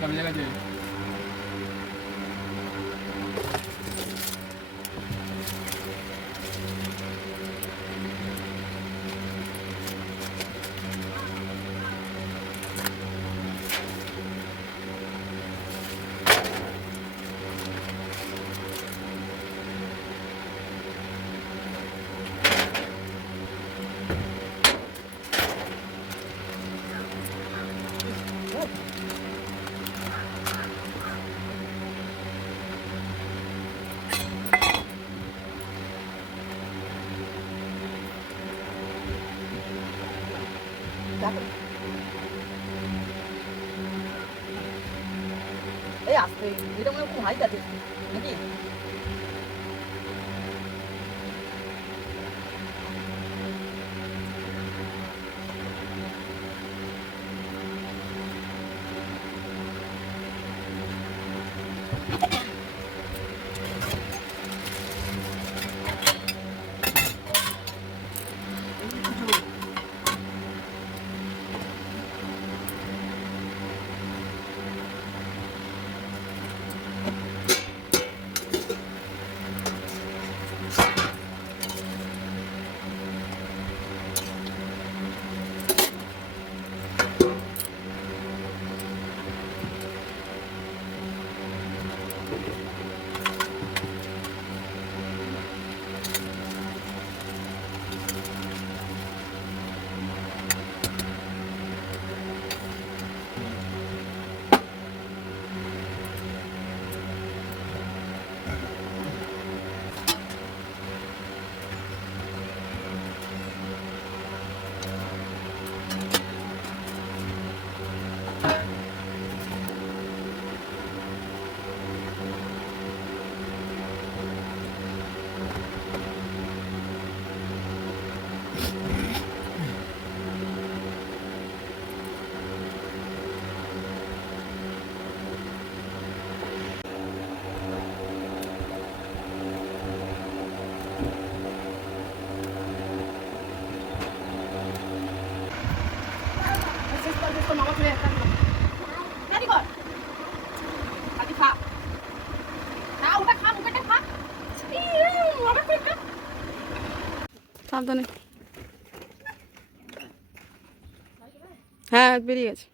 কবে জায়গাতে এই আসবে এটা মনে হয় খুব হাইট আছে নাকি মামা চলে আসছে নাকি কর আদি খা না ওটা খা মুখটা খা ওটা খা সাবধানে হ্যাঁ বেরিয়ে গেছে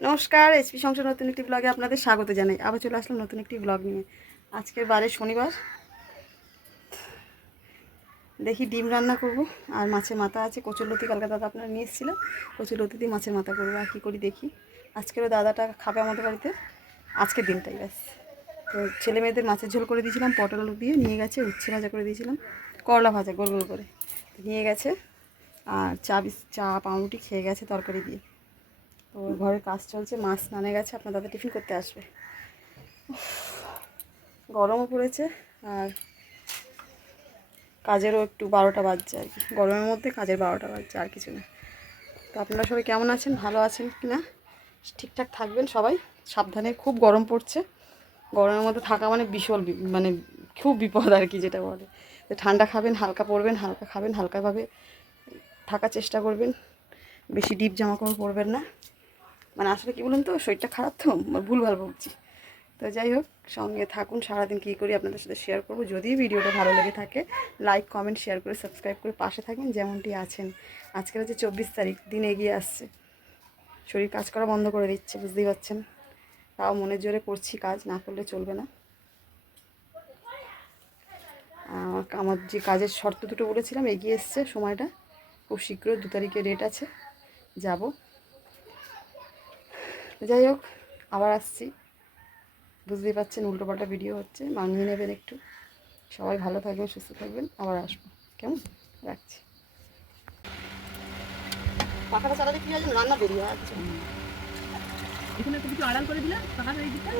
নমস্কার এসপি সংসার নতুন একটি ব্লগে আপনাদের স্বাগত জানাই আবার চলে আসলাম নতুন একটি ব্লগ নিয়ে আজকের বারে শনিবার দেখি ডিম রান্না করব আর মাছের মাথা আছে কচুরলতি কালকে দাদা আপনারা নিয়ে এসেছিলো কচুরলতি দিয়ে মাছের মাথা করবো আর কী করি দেখি আজকেরও দাদাটা খাবে আমাদের বাড়িতে আজকের দিনটাই ব্যাস তো ছেলে মেয়েদের মাছের ঝোল করে দিয়েছিলাম পটল আলু দিয়ে নিয়ে গেছে উচ্ছে ভাজা করে দিয়েছিলাম করলা ভাজা গোল গোল করে নিয়ে গেছে আর চা পাউরুটি খেয়ে গেছে তরকারি দিয়ে তো ঘরের কাজ চলছে মাছ নানে গেছে আপনার দাদা টিফিন করতে আসবে গরমও পড়েছে আর কাজেরও একটু 12টা বাজছে আর কি গরমের মধ্যে কাজের 12টা বাজছে আর কিছু না তো আপনারা সবাই কেমন আছেন ভালো আছেন কি না ঠিকঠাক থাকবেন সবাই সাবধানে খুব গরম পড়ছে গরমের মধ্যে থাকা মানে বিশাল মানে খুব বিপদ আর কি যেটা বলে তো ঠান্ডা খাবেন হালকা পরবেন হালকা খাবেন হালকাভাবে থাকার চেষ্টা করবেন বেশি ডিপ জামা কাপড় পরবেন না মানে আসলে কী বলুন তো শরীরটা খারাপ তো ভুলভাল বলছি তো যাই হোক সঙ্গে থাকুন সারাদিন কী করি আপনাদের সাথে শেয়ার করব যদি ভিডিওটা ভালো লেগে থাকে লাইক কমেন্ট শেয়ার করে সাবস্ক্রাইব করে পাশে থাকবেন যেমনটি আছেন আজকের হচ্ছে 24 তারিখ দিন এগিয়ে আসছে শরীর কাজ করা বন্ধ করে দিচ্ছে বুঝতেই পারছেন তাও মনের জোরে করছি কাজ না করলে চলবে না আমার যে কাজের শর্ত দুটো বলেছিলাম এগিয়ে এসছে সময়টা খুব শীঘ্র 2 তারিখে ডেট আছে যাব যাই হোক আবার আসছি বুঝতেই পারছেন উল্টোপাল্টা ভিডিও হচ্ছে মানিয়ে নেবেন একটু সবাই ভালো থাকবেন সুস্থ থাকবেন আবার আসবো কেমন রাখছি পাখাটা চালালে কি হয় রান্না বেরিয়ে যাচ্ছে এখানে একটু কিছু আড়াল করে দিলে পাখাটা এই দিকটা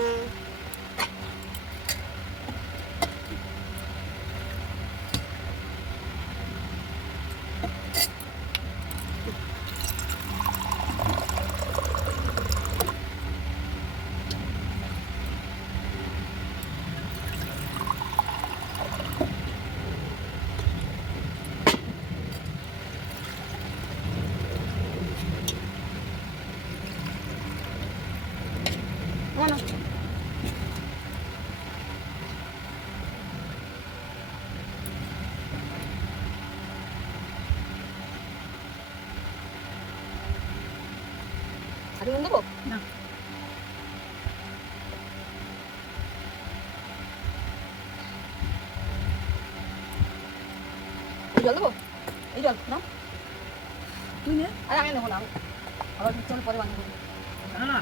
নুন দেবো? না এই জল দেবো? এই জল না? তুই নে। আরে আমি নেবো না, আবার চল পরে বানিয়ে দেবো। না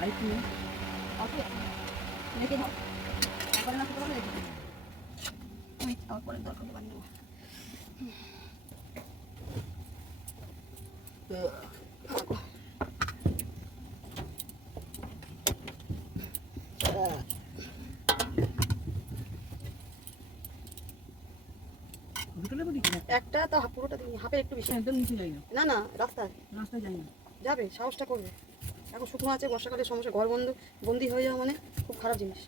আর একটু নে। ওকে, রেখে দাও। একবারে না করে রেখে দাও। আমি আবার পরে দরকার বানিয়ে দেবো। দুটো লেবু দিচ্ছি না, একটা তো পুরোটা দিই, হাফে একটু বেশি। একদম নিচে যাই না, না না, রাস্তায় রাস্তায় যাই না। যাবে, সাহসটা করবে। এখন শুকনো আছে, বর্ষাকালের সমস্যা, ঘর বন্ধ বন্দি হয়ে যাওয়া মানে খুব খারাপ জিনিস।